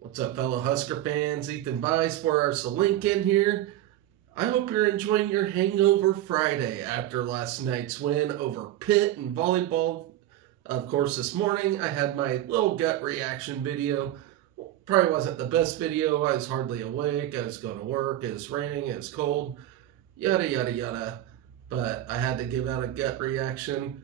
What's up, fellow Husker fans? Ethan Bice for our Lincoln here. I hope you're enjoying your hangover Friday after last night's win over Pitt in volleyball. Of course, this morning I had my little gut reaction video. Probably wasn't the best video. I was hardly awake. I was going to work. It was raining. It was cold. Yada, yada, yada. But I had to give out a gut reaction.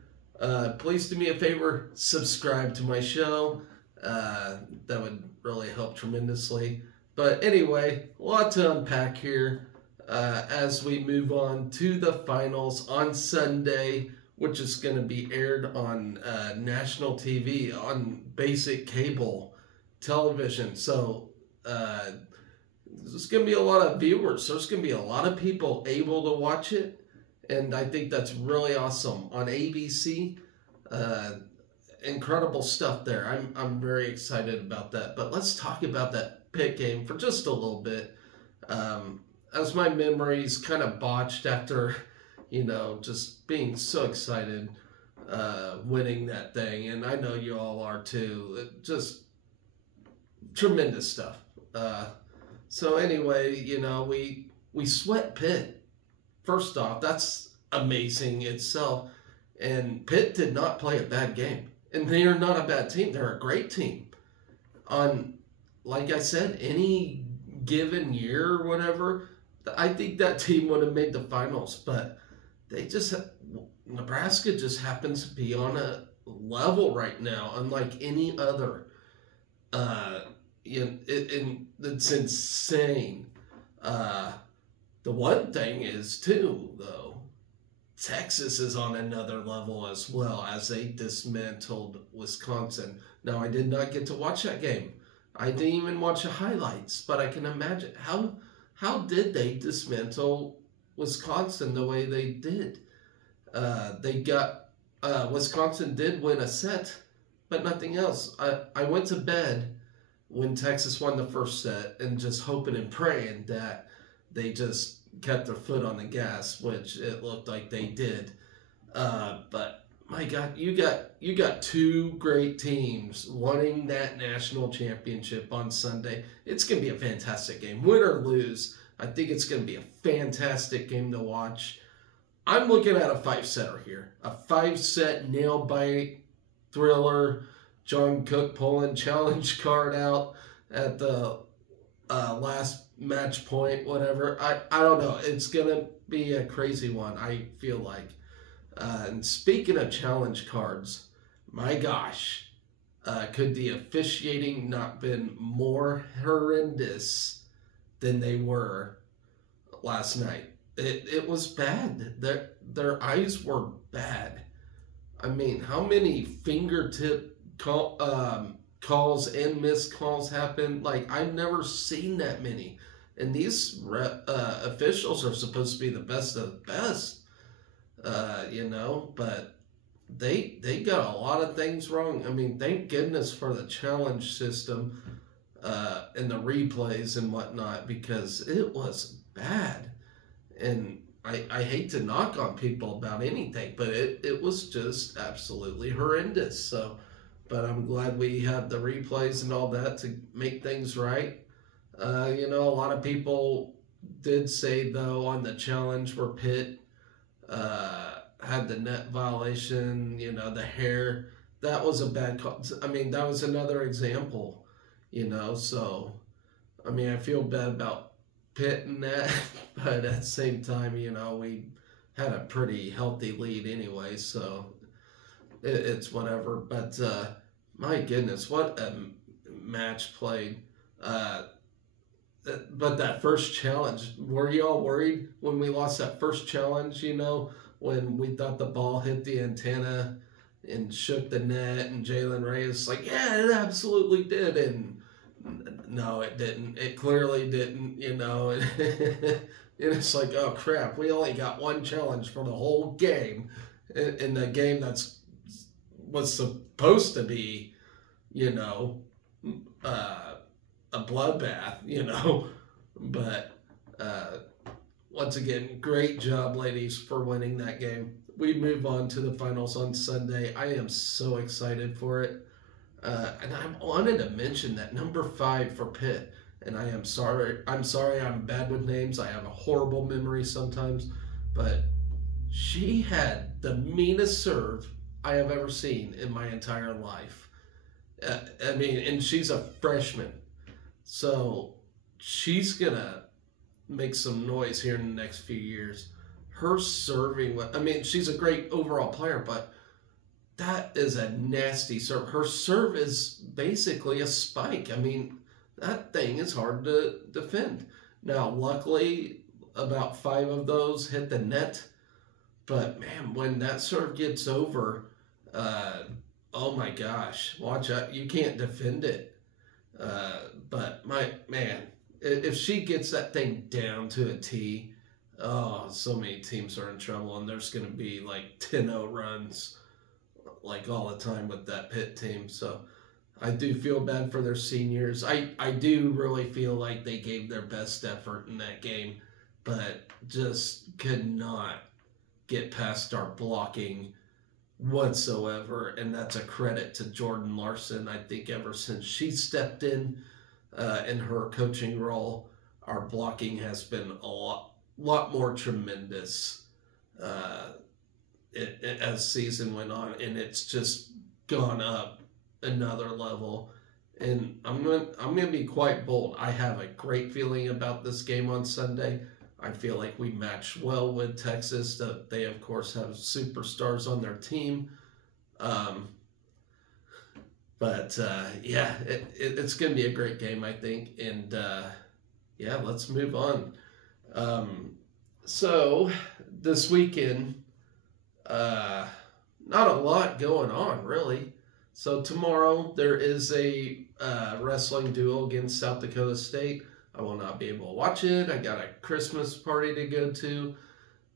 Please do me a favor. Subscribe to my show. That would really help tremendously. But anyway, a lot to unpack here as we move on to the finals on Sunday, which is going to be aired on national TV, on basic cable television. So there's going to be a lot of viewers. There's going to be a lot of people able to watch it. And I think that's really awesome. On ABC, incredible stuff there. I'm very excited about that. But let's talk about that Pitt game for just a little bit. As my memories kind of botched after, just being so excited winning that thing. And I know you all are too. Just tremendous stuff. So anyway, we sweat Pitt. First off, that's amazing itself. And Pitt did not play a bad game. And they are not a bad team. They're a great team. On, like I said, any given year or whatever, I think that team would have made the finals. But Nebraska just happens to be on a level right now, unlike any other. It's insane. The one thing is, too, though, Texas is on another level as well as they dismantled Wisconsin. Now, I did not get to watch that game. I didn't even watch the highlights, but I can imagine how did they dismantle Wisconsin the way they did? Wisconsin did win a set, but nothing else. I went to bed when Texas won the first set and just hoping and praying that they just kept their foot on the gas, which it looked like they did. But my God, you got two great teams winning that national championship on Sunday. It's going to be a fantastic game. Win or lose, I think it's going to be a fantastic game to watch. I'm looking at a 5-setter here. A 5-set nail-bite thriller. John Cook pulling challenge card out at the last match point, whatever. I don't know. It's going to be a crazy one, I feel like. And speaking of challenge cards, my gosh, could the officiating not been more horrendous than they were last night? It was bad. Their eyes were bad. I mean, how many fingertip calls and missed calls happened? Like, I've never seen that many. And these officials are supposed to be the best of the best, but they got a lot of things wrong. I mean, thank goodness for the challenge system and the replays and whatnot, because it was bad. And I hate to knock on people about anything, but it was just absolutely horrendous. So, but I'm glad we have the replays and all that to make things right. A lot of people did say, though, on the challenge where Pitt had the net violation, the hair, that was a bad call. I mean, that was another example, so, I mean, I feel bad about Pitt and that, but at the same time, we had a pretty healthy lead anyway, so it's whatever. But my goodness, what a match played. But that first challenge, were you all worried when we lost that first challenge, when we thought the ball hit the antenna and shook the net, and Jalen Reyes like, yeah, it absolutely did. And no, it didn't. It clearly didn't, and it's like, oh, crap, we only got one challenge for the whole game. In the game was supposed to be, a bloodbath, but once again, great job, ladies, for winning that game. We move on to the finals on Sunday. I am so excited for it. And I wanted to mention that number 5 for Pitt. And I'm sorry, I'm bad with names. I have a horrible memory sometimes. But she had the meanest serve I have ever seen in my entire life. I mean, and she's a freshman. So she's going to make some noise here in the next few years. Her serving, I mean, she's a great overall player, but that is a nasty serve. Her serve is basically a spike. I mean, that thing is hard to defend. Now, luckily, about 5 of those hit the net. But, man, when that serve gets over, oh, my gosh, watch out. You can't defend it. But, if she gets that thing down to a T, oh, so many teams are in trouble. And there's going to be, like, 10-0 runs, like, all the time with that Pitt team. So I do feel bad for their seniors. I do really feel like they gave their best effort in that game, but just could not get past our blocking whatsoever. And that's a credit to Jordan Larson. I think ever since she stepped in her coaching role, our blocking has been a lot more tremendous as season went on, and it's just gone up another level. And I'm gonna be quite bold. I have a great feeling about this game on Sunday. I feel like we match well with Texas. They of course have superstars on their team, but it's gonna be a great game, I think. And let's move on. So this weekend, not a lot going on really. So tomorrow there is a wrestling duel against South Dakota State. I will not be able to watch it. I got a Christmas party to go to,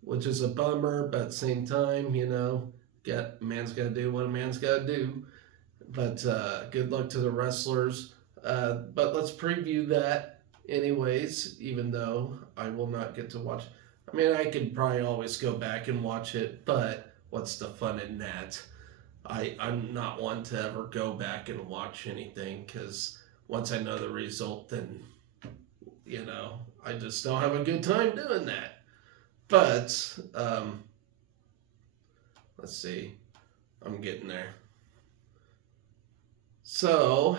which is a bummer, but at the same time, man's got to do what a man's got to do. But good luck to the wrestlers. But let's preview that anyways, even though I will not get to watch. I mean, I could probably always go back and watch it, but what's the fun in that? I'm not one to ever go back and watch anything, because once I know the result, then, I just don't have a good time doing that. But, let's see. I'm getting there. So,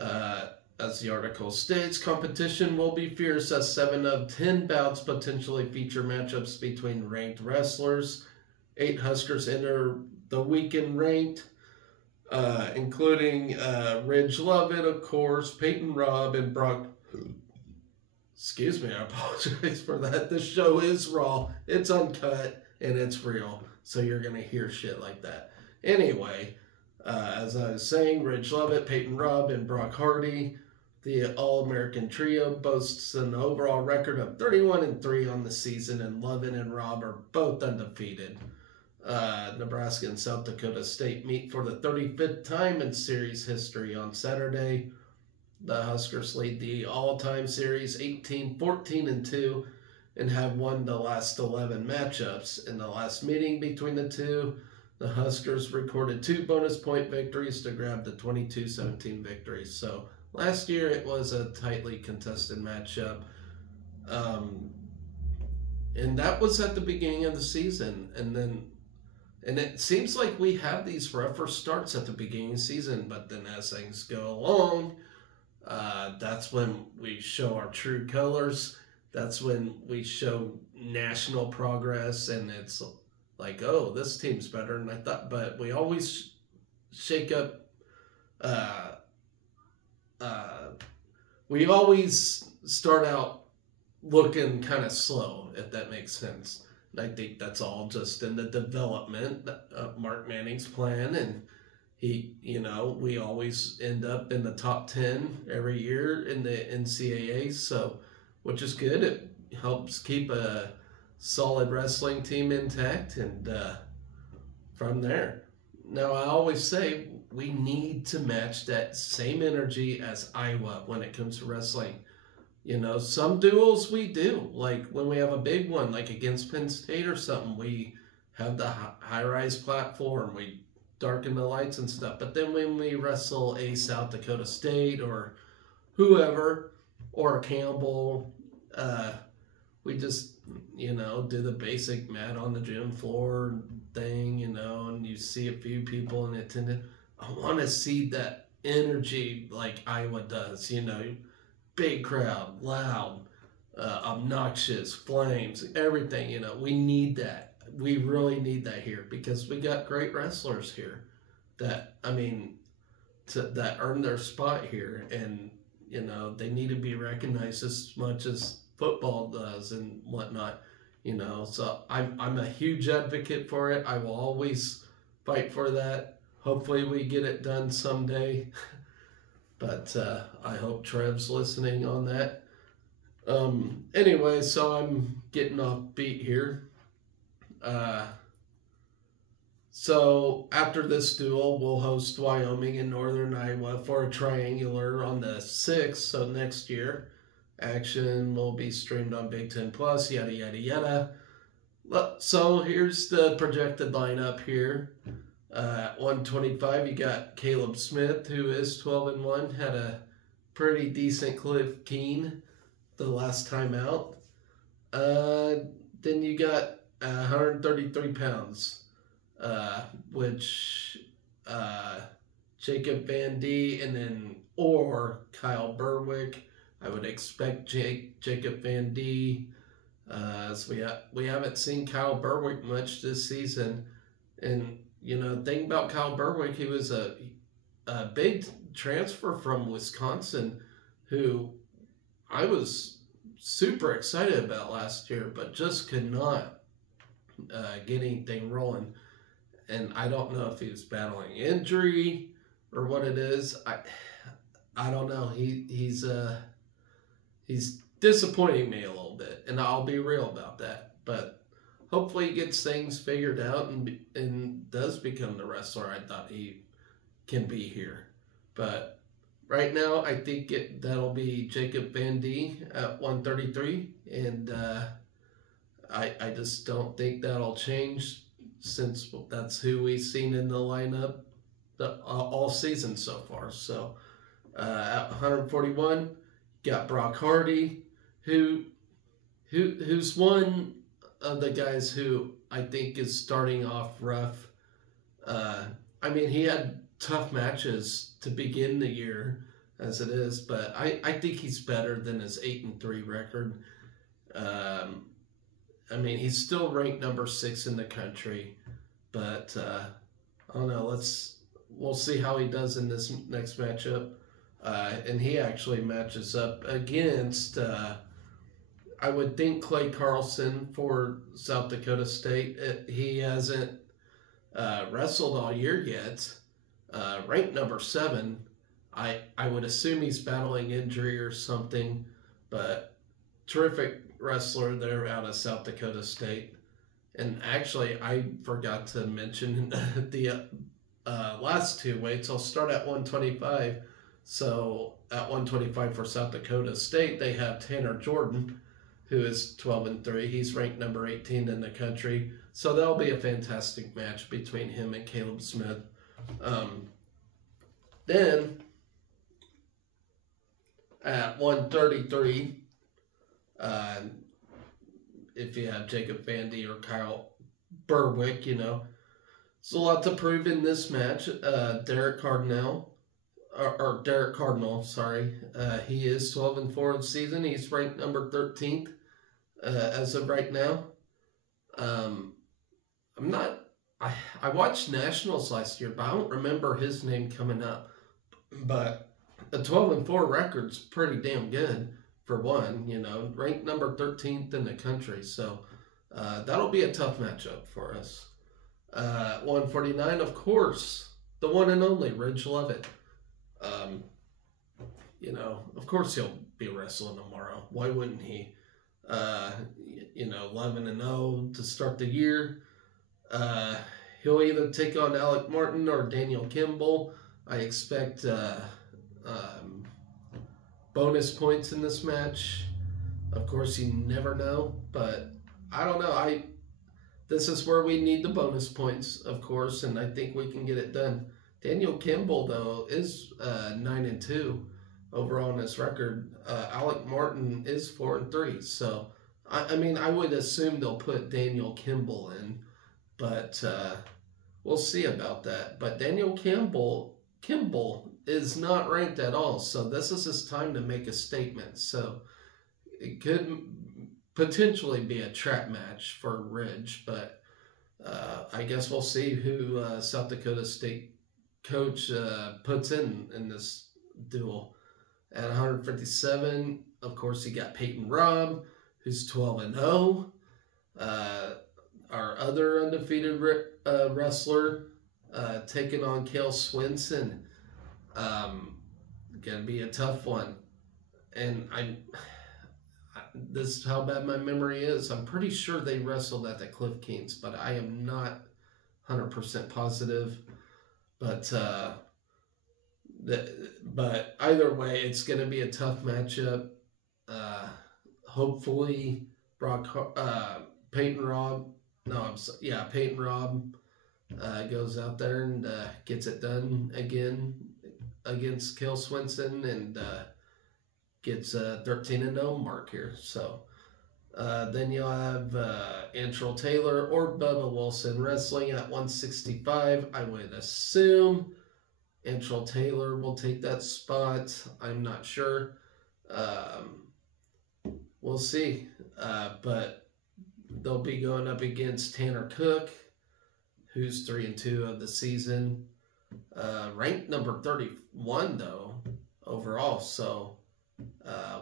as the article states, competition will be fierce as 7 of 10 bouts potentially feature matchups between ranked wrestlers. 8 Huskers enter the weekend ranked, including Ridge Lovett, of course, Peyton Robb, and Brock. Excuse me, I apologize for that. This show is raw, it's uncut, and it's real, so you're going to hear shit like that. Anyway, as I was saying, Ridge Lovett, Peyton Robb, and Brock Hardy. The All-American trio boasts an overall record of 31-3 on the season, and Lovett and Robb are both undefeated. Nebraska and South Dakota State meet for the 35th time in series history on Saturday. The Huskers lead the all-time series 18-14-2 and have won the last 11 matchups. In the last meeting between the two, the Huskers recorded 2 bonus point victories to grab the 22-17 victory. So last year it was a tightly contested matchup. And that was at the beginning of the season. And it seems like we have these rougher starts at the beginning of the season, but then as things go along, that's when we show our true colors. That's when we show national progress, and it's like, oh, this team's better than I thought. But we always shake up. We always start out looking kind of slow, if that makes sense. And I think that's all just in the development of Mark Manning's plan, and we always end up in the top 10 every year in the NCAA, so, which is good. It helps keep a solid wrestling team intact, and from there. Now, I always say we need to match that same energy as Iowa when it comes to wrestling. Some duels we do, like when we have a big one, like against Penn State or something, we have the high-rise platform. We darken the lights and stuff. But then when we wrestle a South Dakota State or whoever, or a Campbell, we just, do the basic mat on the gym floor thing, and you see a few people in attendance. I want to see that energy like Iowa does, big crowd, loud, obnoxious, flames, everything, we need that. We really need that here because we got great wrestlers here that, that earn their spot here, and, they need to be recognized as much as football does and whatnot, so I'm a huge advocate for it. I will always fight for that. Hopefully we get it done someday. But I hope Trev's listening on that. Anyway, so I'm getting off beat here. So after this duel, we'll host Wyoming and Northern Iowa for a triangular on the 6th, so next year. Action will be streamed on Big Ten Plus, yada, yada, yada. So here's the projected lineup here. 125, you got Caleb Smith, who is 12-1, had a pretty decent Cliff Keen the last time out. Then you got 133 pounds, which Jacob Van D or Kyle Berwick. I would expect Jacob Van D. So we haven't seen Kyle Berwick much this season, and the thing about Kyle Berwick, he was a big transfer from Wisconsin, who I was super excited about last year, but just could not get anything rolling. And I don't know if he was battling injury or what it is. I don't know. He's disappointing me a little bit, and I'll be real about that. But hopefully he gets things figured out and does become the wrestler I thought he can be here. But right now, I think that'll be Jacob Van D at 133, and I just don't think that'll change since that's who we've seen in the lineup all season so far. So at 141, got Brock Hardy, who's one of the guys who I think is starting off rough. He had tough matches to begin the year as it is, but I think he's better than his 8-3 record. He's still ranked number 6 in the country, but I don't know. We'll see how he does in this next matchup. And he actually matches up against, I would think, Clay Carlson for South Dakota State. He hasn't wrestled all year yet. Ranked number 7. I would assume he's battling injury or something, but terrific wrestler there out of South Dakota State. And actually, I forgot to mention the last two weights. I'll start at 125. So at 125 for South Dakota State, they have Tanner Jordan, who is 12-3. He's ranked number 18 in the country. So that'll be a fantastic match between him and Caleb Smith. Then at 133, if you have Jacob Van D or Kyle Berwick, it's a lot to prove in this match. Derek Cardinal, he is 12-4 this season. He's ranked number 13th as of right now. I watched Nationals last year, but I don't remember his name coming up. But a 12-4 record's pretty damn good for one, ranked number 13th in the country. So that'll be a tough matchup for us. 149, of course, the one and only Ridge Lovett. Of course he'll be wrestling tomorrow. Why wouldn't he? 11-0 to start the year. He'll either take on Alec Martin or Daniel Kimball. I expect bonus points in this match. Of course, you never know, but I don't know. this is where we need the bonus points, of course, and I think we can get it done. Daniel Kimball, though, is 9-2 overall on his record. Alec Martin is 4-3. So, I mean, I would assume they'll put Daniel Kimball in, but we'll see about that. But Daniel Kimball is not ranked at all, so this is his time to make a statement. So it could potentially be a trap match for Ridge, but I guess we'll see who South Dakota State coach puts in this duel. At 157, of course, you got Peyton Robb, who's 12-0. Our other undefeated wrestler taking on Cale Swenson. Gonna be a tough one. And this is how bad my memory is. I'm pretty sure they wrestled at the Cliff Kings, but I am not 100% positive. But but either way, it's going to be a tough matchup. Hopefully, Peyton Robb goes out there and gets it done again against Cale Swenson and gets a 13-0 mark here. So then you'll have Antrell Taylor or Bubba Wilson wrestling at 165. I would assume Antrell Taylor will take that spot. I'm not sure. We'll see. But they'll be going up against Tanner Cook, who's 3-2 of the season. Ranked number 31, though, overall. So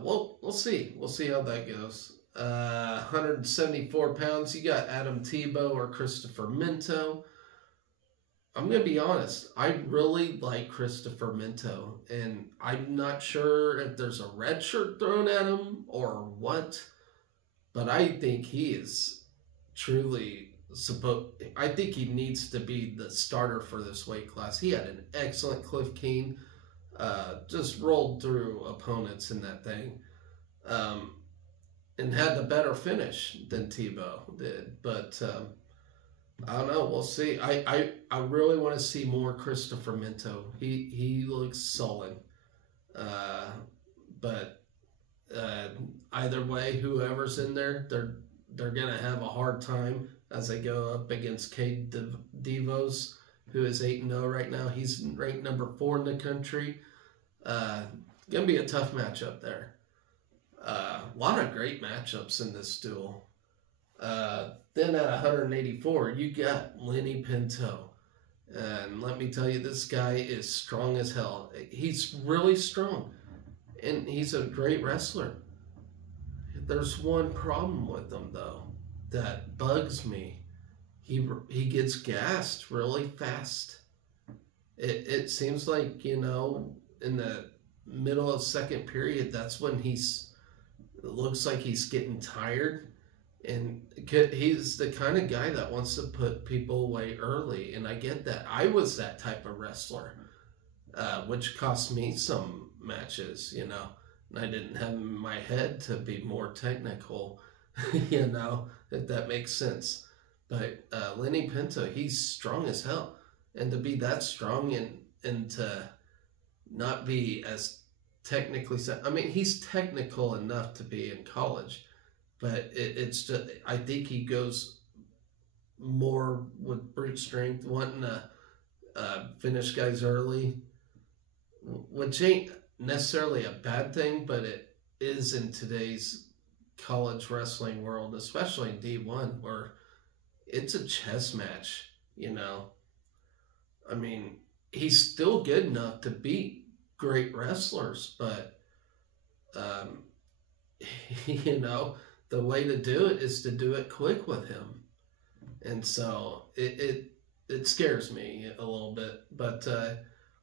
we'll see. We'll see how that goes. 174 pounds, you got Adam Tebow or Christopher Minto. I'm going to be honest. I really like Christopher Minto, and I'm not sure if there's a red shirt thrown at him or what, but I think he is truly I think he needs to be the starter for this weight class. He had an excellent Cliff King, just rolled through opponents in that thing, and had the better finish than Tebow did, but I don't know. We'll see. I really want to see more Christopher Minto. He looks solid. But either way, whoever's in there, they're gonna have a hard time as they go up against Cade Devos, who is 8-0 right now. He's ranked number 4 in the country. Gonna be a tough matchup there. A lot of great matchups in this duel. Then at 184, you got Lenny Pinto. And let me tell you, this guy is strong as hell. He's really strong. And he's a great wrestler. There's one problem with him, though, that bugs me. He gets gassed really fast. It seems like, in the middle of second period, that's when it looks like he's getting tired. And he's the kind of guy that wants to put people away early. And I get that. I was that type of wrestler, which cost me some matches, And I didn't have in my head to be more technical, if that makes sense. But Lenny Pinto, he's strong as hell. And to be that strong and to not be as technically... I mean, he's technical enough to be in college. But it's just, I think he goes more with brute strength, wanting to finish guys early, which ain't necessarily a bad thing, but it is in today's college wrestling world, especially in D1, where it's a chess match, I mean, he's still good enough to beat great wrestlers, but, the way to do it is to do it quick with him. And so it scares me a little bit. But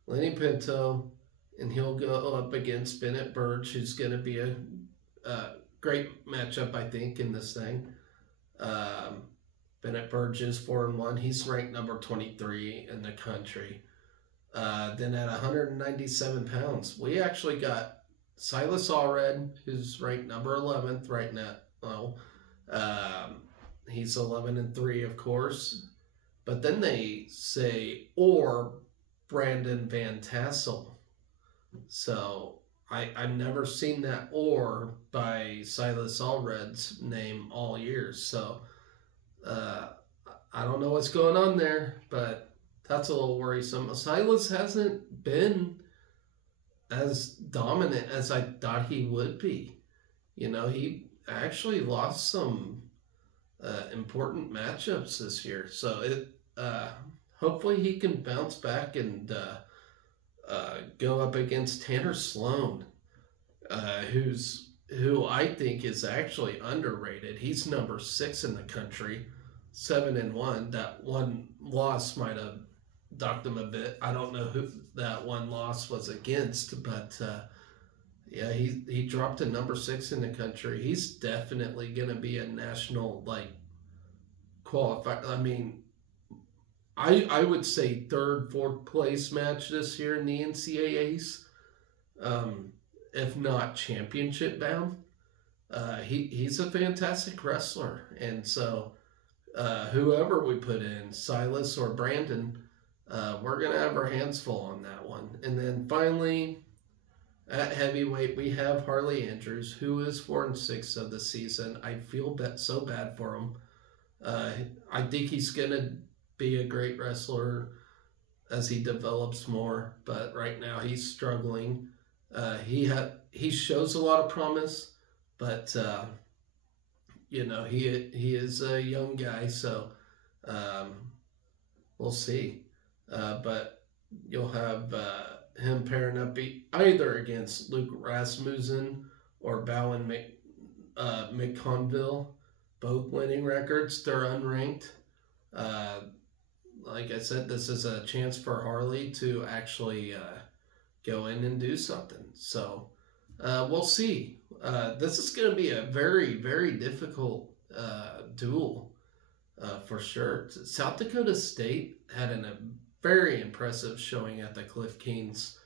Lenny Pinto, and he'll go up against Bennett Burge, who's going to be a great matchup, I think, in this thing. Bennett Burge is 4-1. He's ranked number 23 in the country. Then at 197 pounds, we actually got Silas Allred, who's ranked number 11th right now. he's 11-3, of course. But then they say, or Brandon Van Tassel. So I've never seen that or by Silas Allred's name all year. So I don't know what's going on there, but that's a little worrisome. Silas hasn't been as dominant as I thought he would be. He actually lost some important matchups this year. So hopefully he can bounce back and go up against Tanner Sloan, who I think is actually underrated. He's number 6 in the country, 7-1. That one loss might have docked him a bit. I don't know who that one loss was against, but yeah, he dropped to number 6 in the country. He's definitely gonna be a national qualifier. I mean, I would say 3rd, 4th place match this year in the NCAAs, if not championship bound. He's a fantastic wrestler, and so whoever we put in, Silas or Brandon, we're gonna have our hands full on that one. And then finally, at heavyweight, we have Harley Andrews, who is 4-6 of the season. I feel so bad for him. I think he's gonna be a great wrestler as he develops more, but right now he's struggling. He shows a lot of promise, but he is a young guy, so we'll see. But you'll have him pairing up either against Luke Rasmussen or Bowen McConville, both winning records. They're unranked. Like I said, this is a chance for Harley to actually go in and do something. So we'll see. This is going to be a very, very difficult duel for sure. South Dakota State had a very impressive showing at the Cliff Kings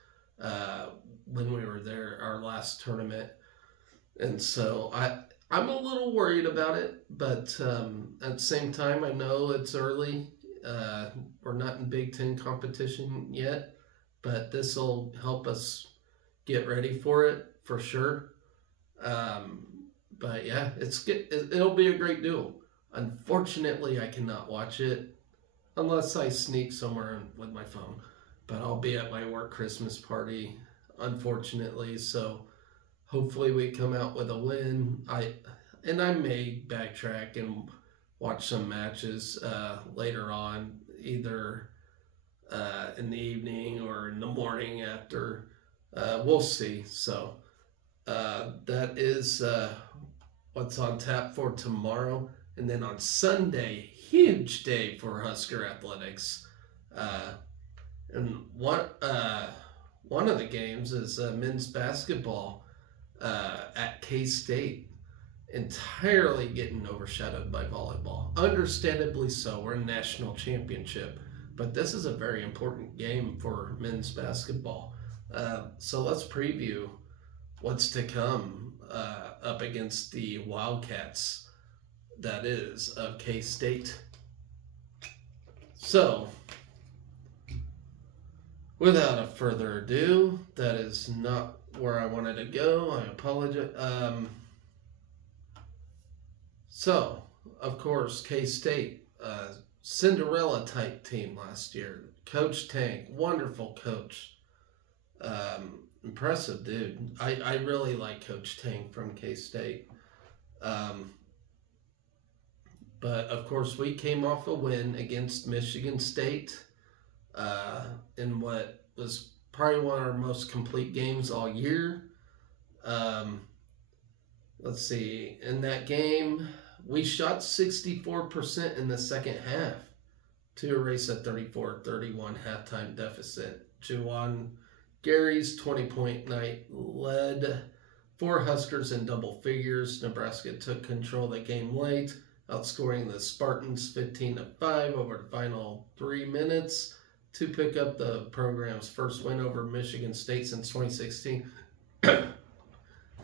when we were there, our last tournament. And so I'm a little worried about it, but at the same time, I know it's early. We're not in Big Ten competition yet, but this will help us get ready for it for sure. But yeah, it'll be a great duel. Unfortunately, I cannot watch it unless I sneak somewhere with my phone. But I'll be at my work Christmas party, unfortunately. So hopefully we come out with a win. I may backtrack and watch some matches later on, either in the evening or in the morning after. We'll see. So that is what's on tap for tomorrow. And then on Sunday, huge day for Husker Athletics. And one of the games is men's basketball at K-State, entirely getting overshadowed by volleyball. Understandably so. We're in national championship, but this is a very important game for men's basketball. So let's preview what's to come up against the Wildcats, that is, of K-State. So, without a further ado, that is not where I wanted to go. I apologize. So, of course, K-State, Cinderella-type team last year. Coach Tank, wonderful coach. Impressive dude. I really like Coach Tank from K-State. But, of course, we came off a win against Michigan State in what was probably one of our most complete games all year. Let's see. In that game, we shot 64% in the second half to erase a 34-31 halftime deficit. Juwan Gary's 20-point night led 4 Huskers in double figures. Nebraska took control of the game late, outscoring the Spartans 15-5 over the final 3 minutes to pick up the program's first win over Michigan State since 2016.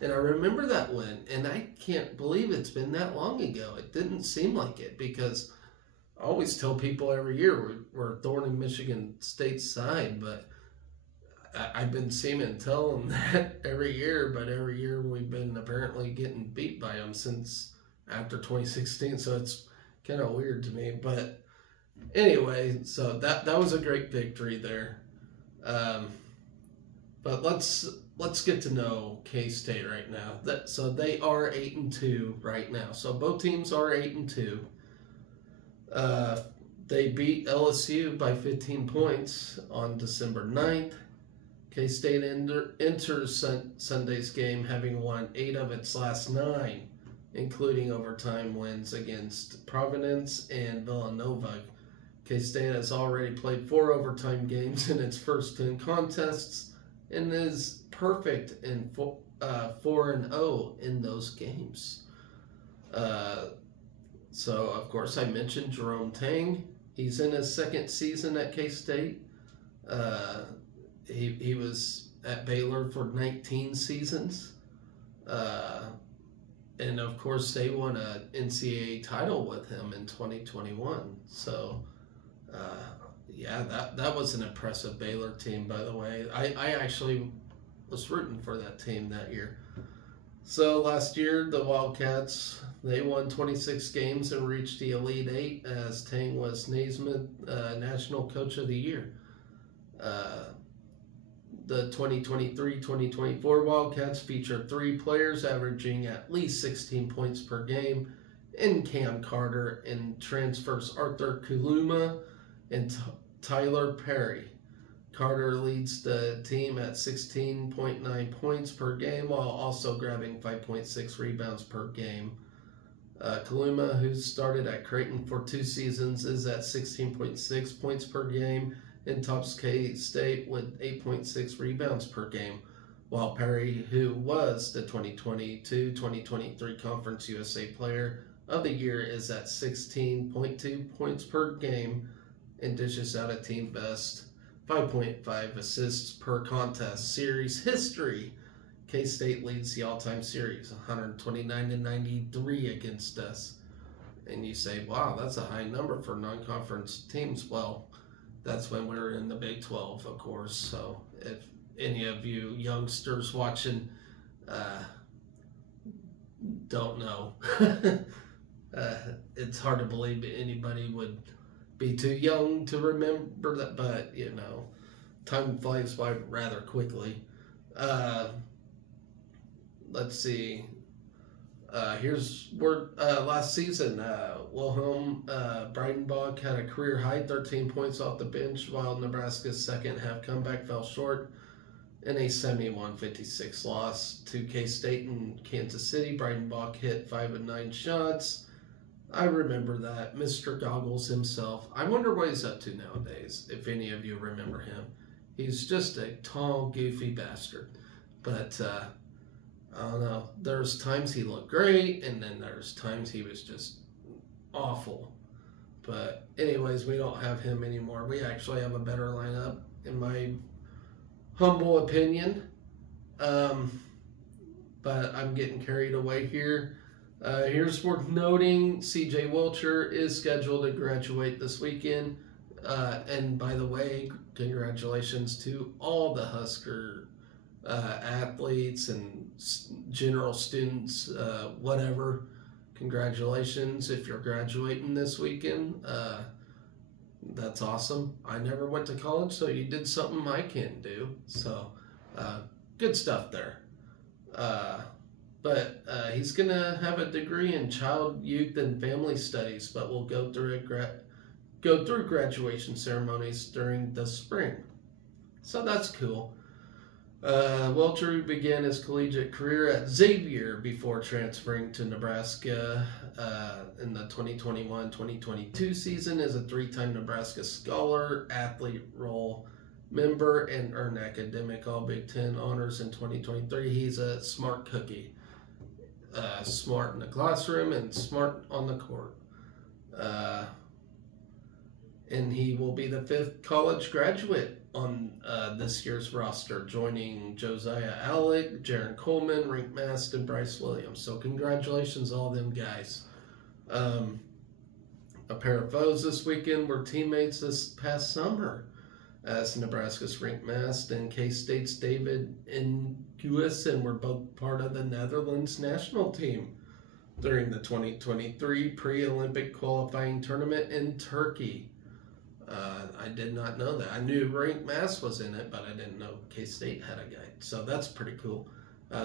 And I remember that win, and I can't believe it's been that long ago. It didn't seem like it, because I always tell people every year we're a thorn in Michigan State's side, but I've been seeming to tell them that every year, but every year we've been apparently getting beat by them since after 2016, so it's kind of weird to me. But anyway, so that was a great victory there. But let's get to know K-State right now. So they are 8-2 right now. So both teams are 8-2. They beat LSU by 15 points on December 9th. K-State enters Sunday's game having won 8 of its last 9, including overtime wins against Providence and Villanova. K-State has already played 4 overtime games in its first 10 contests and is perfect in 4-0 in those games. So, of course, I mentioned Jerome Tang. He's in his second season at K-State. He was at Baylor for 19 seasons. And, of course, they won an NCAA title with him in 2021. So, yeah, that was an impressive Baylor team, by the way. I actually was rooting for that team that year. So last year, the Wildcats, they won 26 games and reached the Elite Eight as Tang was Naismith National Coach of the Year. The 2023-2024 Wildcats feature 3 players averaging at least 16 points per game in Cam Carter and transfers Arthur Kuluma and Tyler Perry. Carter leads the team at 16.9 points per game while also grabbing 5.6 rebounds per game. Kuluma, who started at Creighton for 2 seasons, is at 16.6 points per game and tops K-State with 8.6 rebounds per game, while Perry, who was the 2022-2023 Conference USA Player of the Year, is at 16.2 points per game and dishes out a team best 5.5 assists per contest. Series history: K-State leads the all-time series 129-93 against us. And you say, wow, that's a high number for non-conference teams. Well, that's when we were in the Big 12, of course. So if any of you youngsters watching don't know, it's hard to believe anybody would be too young to remember that, but you know, time flies by rather quickly. Let's see. Here's where last season, Wilhelm Breidenbach had a career high 13 points off the bench, while Nebraska's second half comeback fell short in a 71-56 loss to K-State in Kansas City. Breidenbach hit 5 of 9 shots. I remember that. Mr. Goggles himself. I wonder what he's up to nowadays, if any of you remember him. He's just a tall, goofy bastard. But, I don't know. There's times he looked great, and then there's times he was just awful. But anyways, we don't have him anymore. We actually have a better lineup, in my humble opinion. But I'm getting carried away here. Here's worth noting, C.J. Wilcher is scheduled to graduate this weekend. And by the way, congratulations to all the Husker athletes and general students, whatever. Congratulations if you're graduating this weekend. That's awesome. I never went to college, so you did something I can't do. So, good stuff there. But he's going to have a degree in child, youth, and family studies, but will go through graduation ceremonies during the spring. So that's cool. Welcher began his collegiate career at Xavier before transferring to Nebraska in the 2021-2022 season as a 3-time Nebraska Scholar, Athlete Roll member, and earned academic All-Big Ten honors in 2023. He's a smart cookie. Smart in the classroom and smart on the court. and he will be the 5th college graduate on this year's roster, joining Josiah Alec, Jaron Coleman, Rink Mast, and Bryce Williams. So congratulations, all them guys. A pair of foes this weekend were teammates this past summer, as Nebraska's Rink Mast and K-State's David Nguyen were both part of the Netherlands national team during the 2023 pre-Olympic qualifying tournament in Turkey. I did not know that. I knew Rink Mast was in it, but I didn't know K-State had a guy. So that's pretty cool.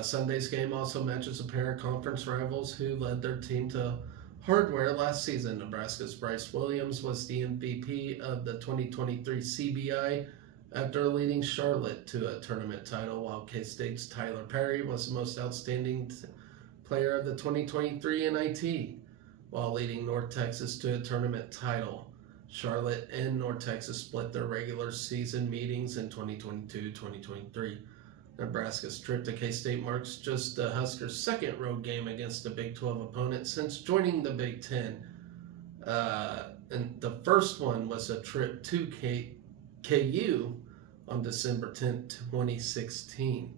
Sunday's game also matches a pair of conference rivals who led their team to hardware last season. Nebraska's Bryce Williams was the MVP of the 2023 CBI after leading Charlotte to a tournament title, while K-State's Tyler Perry was the most outstanding player of the 2023 NIT, while leading North Texas to a tournament title. Charlotte and North Texas split their regular season meetings in 2022-2023. Nebraska's trip to K-State marks just the Huskers' second road game against a Big 12 opponent since joining the Big 10. And the first one was a trip to KU on December 10th, 2016.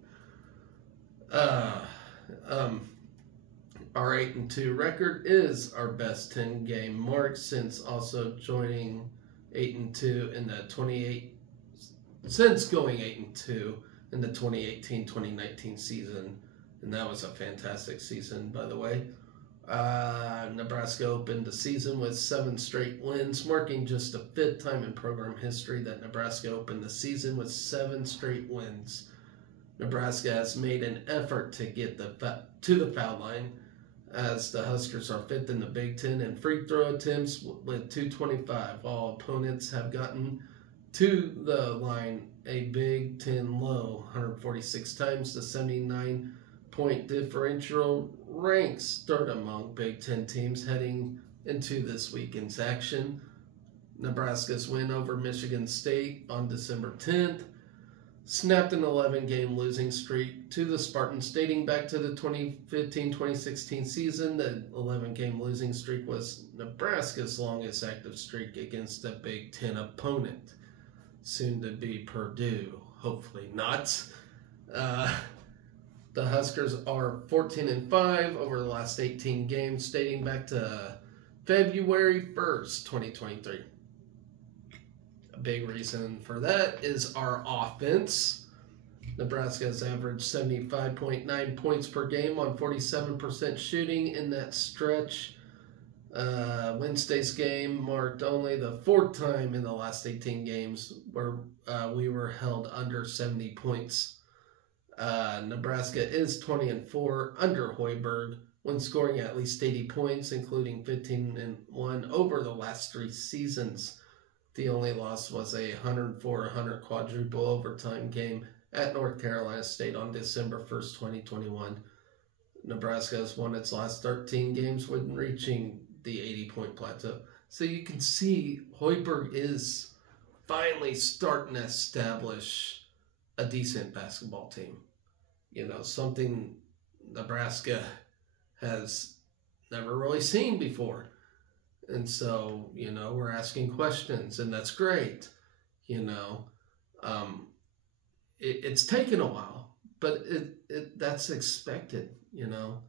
Our 8-2 record is our best 10-game mark since also joining 8-2 in the since going 8-2 in the 2018-2019 season, and that was a fantastic season, by the way. Nebraska opened the season with 7 straight wins, marking just the 5th time in program history that Nebraska opened the season with 7 straight wins. Nebraska has made an effort to get to the foul line, as the Huskers are 5th in the Big Ten in free throw attempts with 225, while opponents have gotten to the line a Big Ten low 146 times. The 79-point differential ranks 3rd among Big Ten teams heading into this weekend's action. Nebraska's win over Michigan State on December 10th snapped an 11-game losing streak to the Spartans dating back to the 2015-2016 season. The 11-game losing streak was Nebraska's longest active streak against a Big Ten opponent, soon to be Purdue. Hopefully not. The Huskers are 14-5 over the last 18 games dating back to February 1st, 2023. A big reason for that is our offense. Nebraska has averaged 75.9 points per game on 47% shooting in that stretch. Wednesday's game marked only the 4th time in the last 18 games where we were held under 70 points. Nebraska is 20-4 under Hoiberg when scoring at least 80 points, including 15-1 over the last 3 seasons. The only loss was a 104-100 quadruple overtime game at North Carolina State on December 1st, 2021. Nebraska has won its last 13 games when reaching the 80-point plateau. So you can see Hoiberg is finally starting to establish a decent basketball team. You know, something Nebraska has never really seen before. And so, you know, we're asking questions, and that's great. You know, it's taken a while, but that's expected, you know,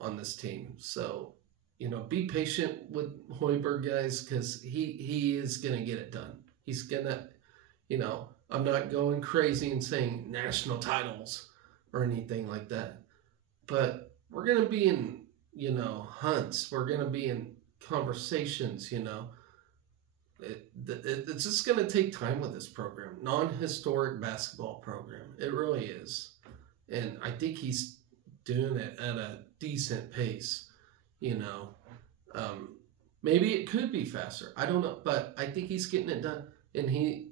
on this team. So, you know, be patient with Hoiberg, guys, because he is going to get it done. He's going to, you know, I'm not going crazy and saying national titles or anything like that. But we're going to be in, you know, hunts. We're going to be in conversations, you know. It's just going to take time with this program. Non-historic basketball program. It really is. And I think he's doing it at a decent pace, you know. Maybe it could be faster. I don't know. But I think he's getting it done. And he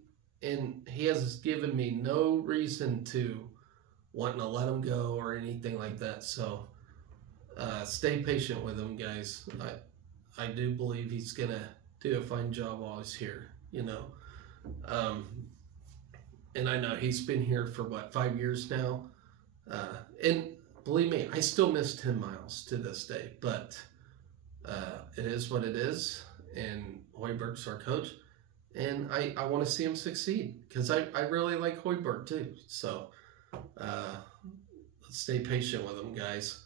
has given me no reason to wanting to let him go or anything like that. So stay patient with him, guys. I do believe he's going to do a fine job while he's here, you know. And I know he's been here for, 5 years now? And believe me, I still miss 10 miles to this day. But it is what it is. And Hoiberg's our coach. and I want to see him succeed because I really like Hoiberg too. So let's stay patient with him, guys,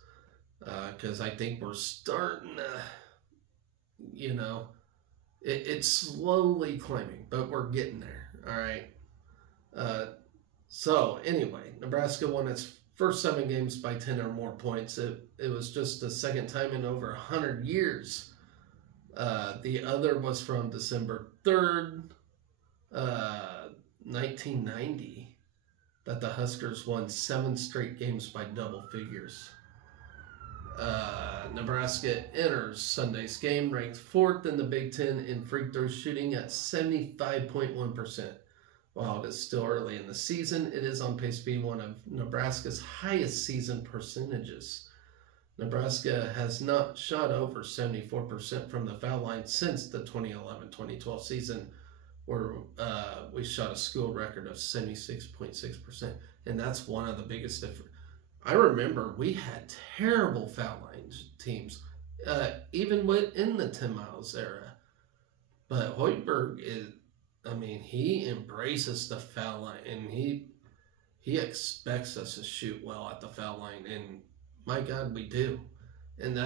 because I think we're starting to, you know, it's slowly climbing, but we're getting there. All right. So anyway, Nebraska won its first 7 games by 10 or more points. It was just the second time in over 100 years. The other was from December 3rd, 1990, that the Huskers won 7 straight games by double figures. Nebraska enters Sunday's game ranked 4th in the Big Ten in free throw shooting at 75.1%. While it is still early in the season, it is on pace to be one of Nebraska's highest season percentages. Nebraska has not shot over 74% from the foul line since the 2011-2012 season, where we shot a school record of 76.6%, and that's one of the biggest differences. I remember we had terrible foul line teams, even within the 10 miles era. But Hoiberg he embraces the foul line, and he expects us to shoot well at the foul line, and my God, we do. And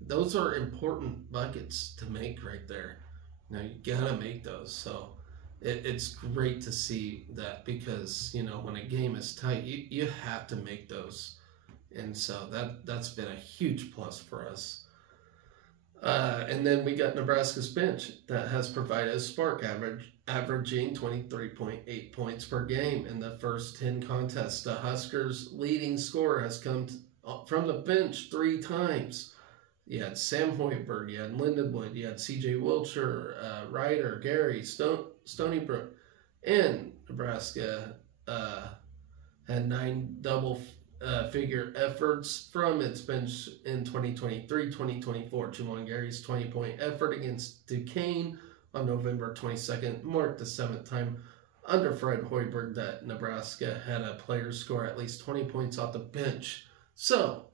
those are important buckets to make right there. Now you gotta make those. So it's great to see that, because when a game is tight, you have to make those, and so that's been a huge plus for us. And then we got Nebraska's bench that has provided a spark, averaging 23.8 points per game in the first 10 contests. The Huskers' leading scorer has come from the bench 3 times. You had Sam Hoiberg, you had Lindenwood, you had C.J. Wilcher, Ryder, Gary, Stony Brook, and Nebraska had 9 double-figure efforts from its bench in 2023-2024. Juwan Gary's 20-point effort against Duquesne on November 22nd marked the 7th time under Fred Hoiberg that Nebraska had a player score at least 20 points off the bench. So,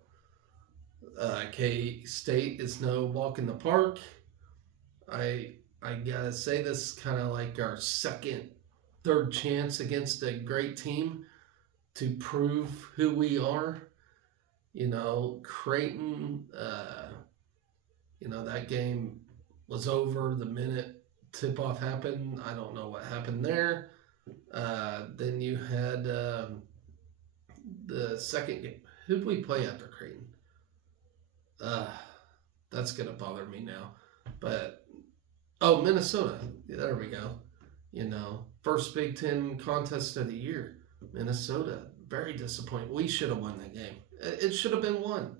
K-State is no walk in the park. I gotta say, this is kind of like our third chance against a great team to prove who we are. Creighton, that game was over the minute tip-off happened. I don't know what happened there. Then you had the second game. Who did we play after Creighton? That's going to bother me now. But, Minnesota. There we go. First Big Ten contest of the year. Minnesota. Very disappointing. We should have won that game. It should have been won.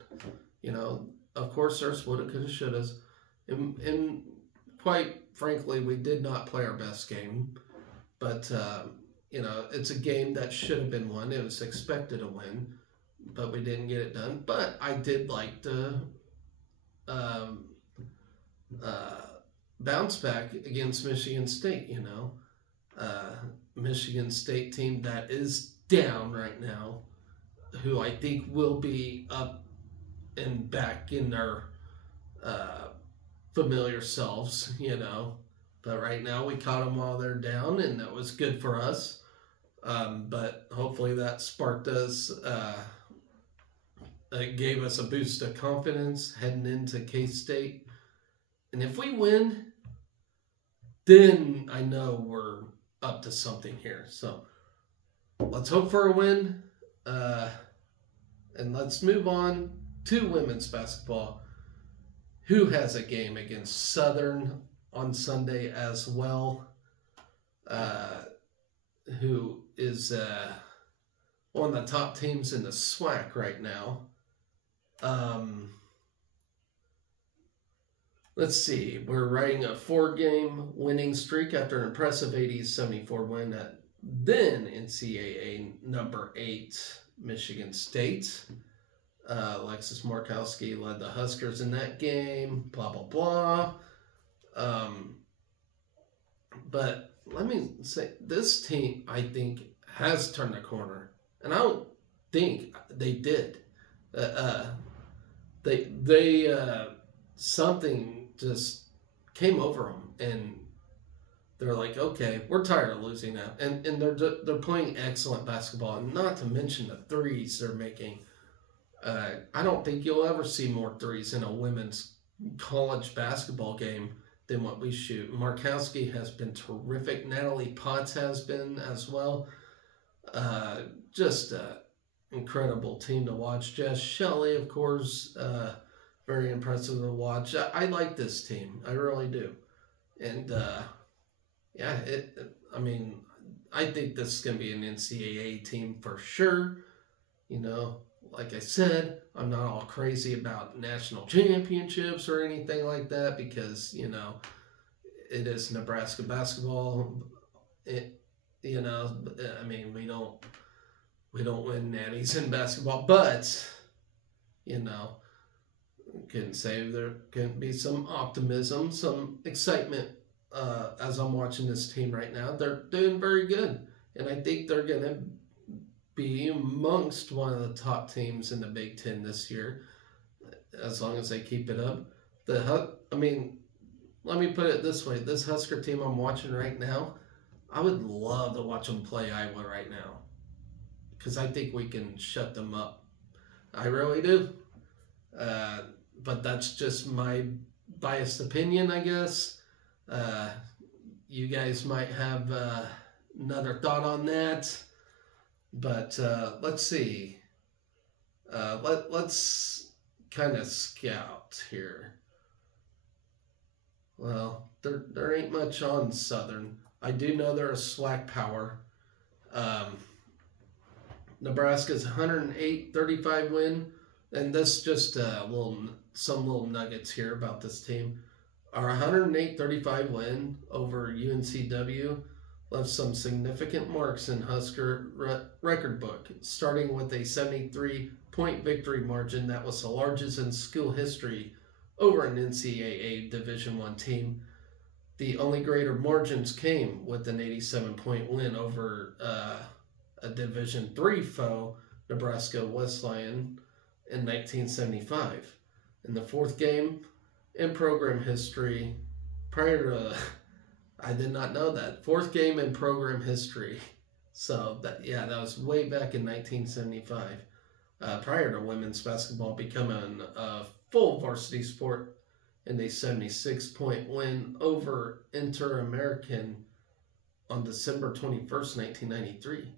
Of course, there's woulda, coulda, shouldas. And quite frankly, we did not play our best game. But, it's a game that should have been won. It was expected to win, but we didn't get it done. But I did like the bounce back against Michigan State, Michigan State team that is down right now, who I think will be up and back in their familiar selves, But right now we caught them while they're down, and that was good for us. But hopefully that sparked us, it gave us a boost of confidence heading into K-State. And if we win, then I know we're up to something here. So let's hope for a win. And let's move on to women's basketball, who has a game against Southern on Sunday as well, who is one of the top teams in the SWAC right now. Let's see, we're riding a 4-game winning streak after an impressive 80-74 win at then NCAA number 8 Michigan State. Alexis Markowski led the Huskers in that game, blah, blah, blah. But let me say, this team, I think, has turned the corner. And I don't think they did. Something just came over them. And they're like, okay, we're tired of losing now, and they're playing excellent basketball, and not to mention the threes they're making. I don't think you'll ever see more threes in a women's college basketball game than what we shoot. Markowski has been terrific. Natalie Potts has been as well. Just an incredible team to watch. Jess Shelley, of course, very impressive to watch. I like this team. I really do. And, yeah, I think this is going to be an NCAA team for sure. You know, like I said, I'm not all crazy about national championships or anything like that because, you know, it is Nebraska basketball. We don't win natties in basketball, but, you know, can say there can be some optimism, some excitement as I'm watching this team right now. They're doing very good, and I think they're going to be amongst one of the top teams in the Big Ten this year, as long as they keep it up. Let me put it this way. This Husker team I'm watching right now, I would love to watch them play Iowa right now because I think we can shut them up. I really do. But that's just my biased opinion, I guess. You guys might have another thought on that. But let's see. Let's kind of scout here. Well, there ain't much on Southern. I do know they're a SWAC power. Nebraska's 108-35 win. And this just some little nuggets here about this team. Our 108-35 win over UNCW left some significant marks in Husker record book, starting with a 73-point victory margin that was the largest in school history over an NCAA Division I team. The only greater margins came with an 87-point win over a Division III foe, Nebraska Wesleyan, in 1975. In the fourth game in program history, I did not know that. Fourth game in program history. So, that was way back in 1975. Prior to women's basketball becoming a full varsity sport, and a 76-point win over Inter-American on December 21st, 1993.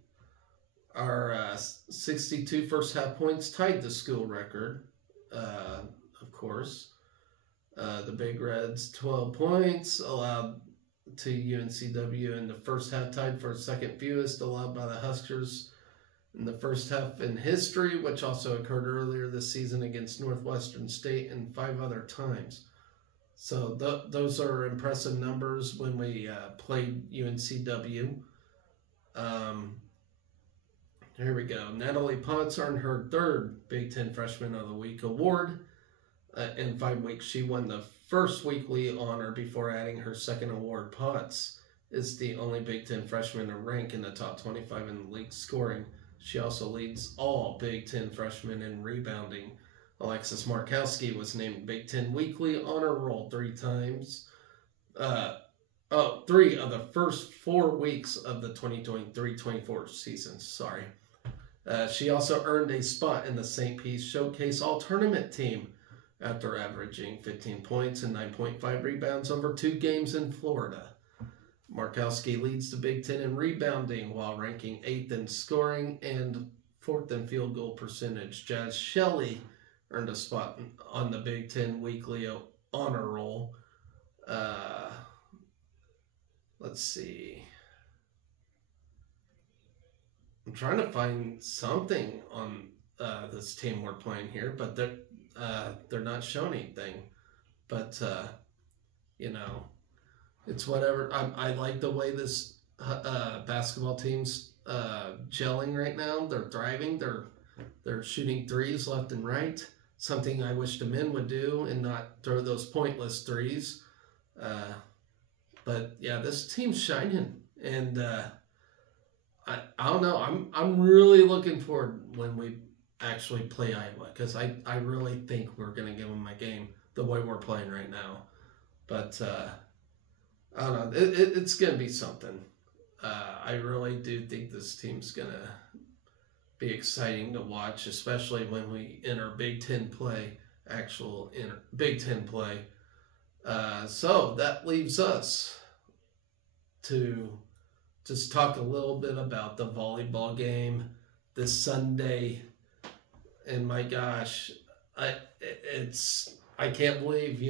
Our 62 first half points tied the school record, of course. The Big Reds, 12 points, allowed to UNCW in the first half, tied for second fewest allowed by the Huskers in the first half in history, which also occurred earlier this season against Northwestern State and 5 other times. So those are impressive numbers when we played UNCW. Here we go. Natalie Potts earned her 3rd Big Ten Freshman of the Week award. In 5 weeks, she won the first weekly honor before adding her 2nd award. Potts is the only Big Ten freshman to rank in the top 25 in the league scoring. She also leads all Big Ten freshmen in rebounding. Alexis Markowski was named Big Ten Weekly Honor Roll 3 times. 3 of the first 4 weeks of the 2023-24 season. Sorry. She also earned a spot in the St. Pete's Showcase All-Tournament team after averaging 15 points and 9.5 rebounds over 2 games in Florida. Markowski leads the Big Ten in rebounding while ranking 8th in scoring and 4th in field goal percentage. Jazz Shelley earned a spot on the Big Ten Weekly Honor Roll. Let's see. I'm trying to find something on this team we're playing here, but they're not showing anything. But it's whatever. I like the way this basketball team's gelling right now. They're thriving. They're shooting threes left and right. Something I wish the men would do and not throw those pointless threes. But yeah, this team's shining, and I don't know. I'm really looking forward when we actually play Iowa, because I really think we're gonna give them a game the way we're playing right now. But I don't know. It's going to be something. I really do think this team's going to be exciting to watch, especially when we enter Big Ten play, Big Ten play. So that leaves us to just talk a little bit about the volleyball game this Sunday. And my gosh, I can't believe,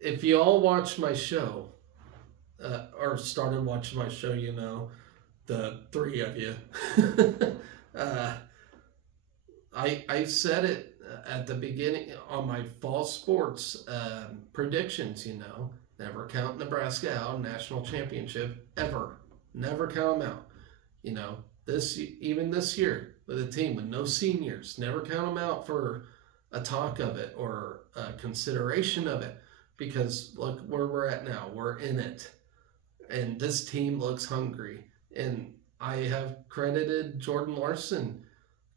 if you all watch my show, or started watching my show, the three of you, I said it at the beginning on my fall sports predictions, never count Nebraska out national championship, ever. Never count them out. Even this year with a team with no seniors, never count them out for a talk of it or a consideration of it, because look where we're at now. We're in it. And this team looks hungry. And I have credited Jordan Larson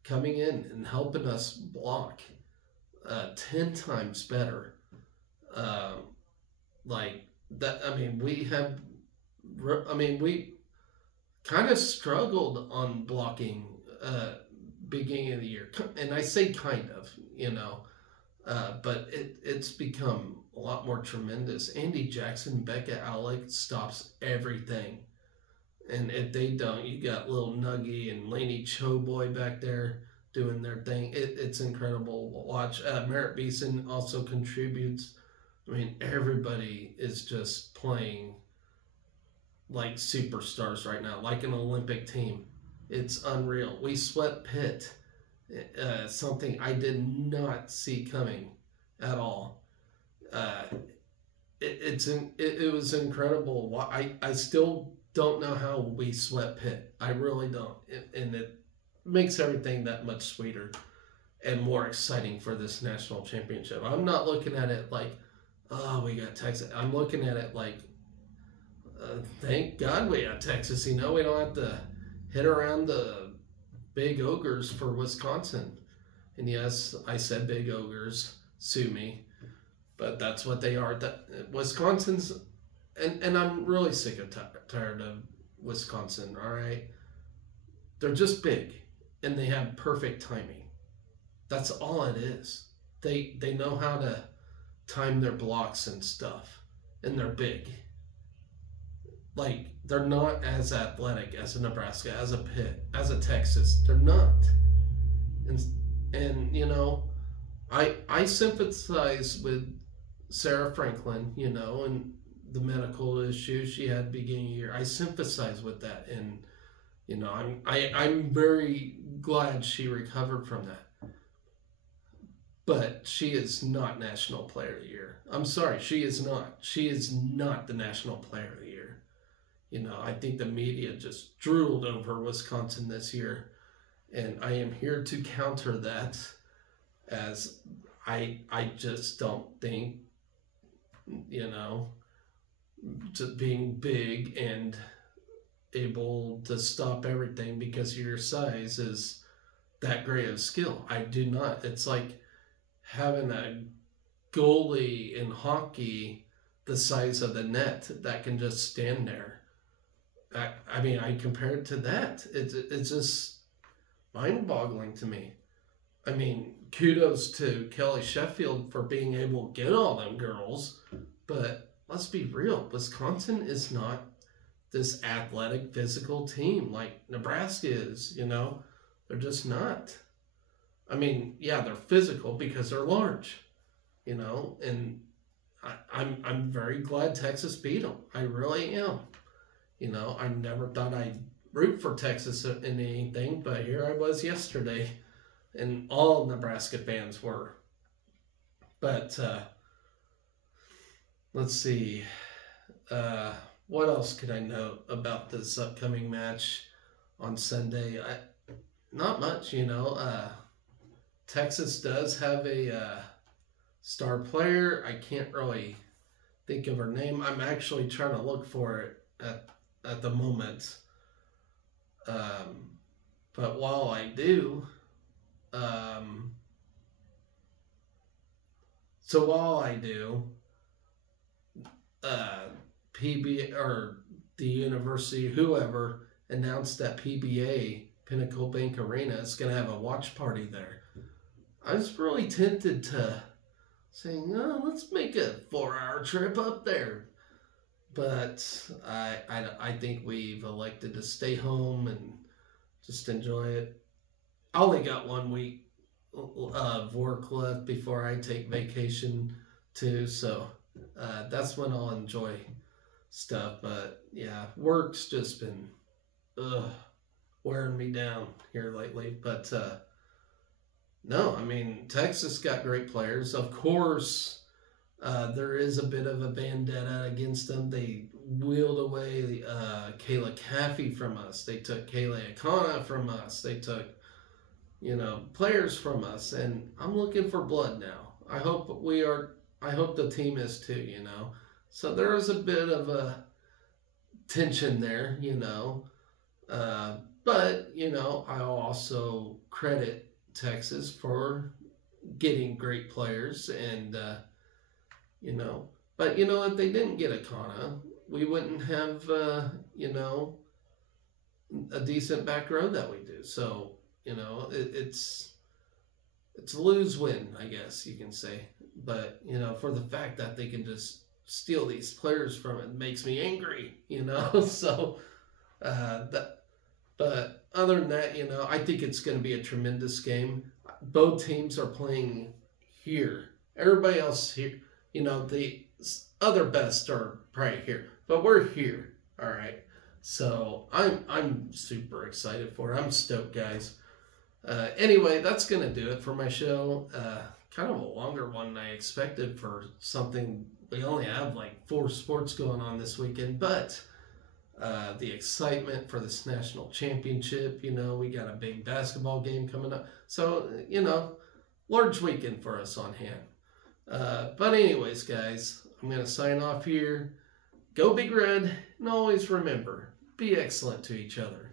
coming in and helping us block 10 times better. We kind of struggled on blocking beginning of the year. And I say kind of, but it's become a lot more tremendous. Andy Jackson, Becca Alec stops everything. And if they don't, you got little Nuggy and Laney Choboy back there doing their thing. It's incredible to watch. Merritt Beeson also contributes. Everybody is just playing like superstars right now, like an Olympic team. It's unreal. We swept Pitt, something I did not see coming at all. It was incredible. I still don't know how we swept Pitt. I really don't. And it makes everything that much sweeter and more exciting for this national championship. I'm not looking at it like, oh, we got Texas. I'm looking at it like, thank God we got Texas. We don't have to hit around the big ogres for Wisconsin. And yes, I said big ogres. Sue me. But that's what they are. Wisconsin's, and I'm really sick of tired of Wisconsin, all right? They're just big, and they have perfect timing. That's all it is. They know how to time their blocks and stuff, and they're big. Like, they're not as athletic as a Nebraska, as a Pitt, as a Texas. They're not. And I sympathize with Sarah Franklin, and the medical issues she had beginning of the year. I sympathize with that, and I'm very glad she recovered from that. But she is not National Player of the Year. I'm sorry, she is not. She is not the National Player of the Year. I think the media just drooled over Wisconsin this year, and I am here to counter that, as I just don't think, just being big and able to stop everything because of your size is that great of skill. I do not. It's like having a goalie in hockey the size of the net that can just stand there. I compare it to that. It's just mind-boggling to me. Kudos to Kelly Sheffield for being able to get all them girls, but let's be real. Wisconsin is not this athletic, physical team like Nebraska is, They're just not. Yeah, they're physical because they're large, and I'm very glad Texas beat them. I really am. I never thought I'd root for Texas in anything, but here I was yesterday, and all Nebraska fans were. But let's see. What else could I note about this upcoming match on Sunday? Not much, Texas does have a star player. I can't really think of her name. I'm actually trying to look for it at the moment. But while I do, PBA or the university, whoever, announced that PBA, Pinnacle Bank Arena, is going to have a watch party there. I was really tempted to saying, oh, let's make a 4-hour trip up there. But I think we've elected to stay home and just enjoy it. I only got 1 week of work left before I take vacation too, so that's when I'll enjoy stuff. But yeah, work's just been wearing me down here lately. But no, I mean, Texas got great players. Of course, there is a bit of a vendetta against them. They wheeled away Kayla Caffey from us. They took Kayla Akana from us. They took, players from us. And I'm looking for blood now. I hope the team is too, So there is a bit of a tension there, But, I'll also credit Texas for getting great players and, but if they didn't get Akana, we wouldn't have, a decent back row that we do. So, it's a lose-win, I guess you can say. But, for the fact that they can just steal these players from it makes me angry, So, but other than that, I think it's going to be a tremendous game. Both teams are playing here. Everybody else here, the other best are probably here, but we're here. All right. So I'm super excited for it. I'm stoked, guys. Anyway, that's going to do it for my show. Kind of a longer one than I expected for something. We only have like 4 sports going on this weekend, but the excitement for this national championship, we got a big basketball game coming up. So, large weekend for us on hand. But anyways, guys, I'm going to sign off here. Go Big Red, and always remember, be excellent to each other.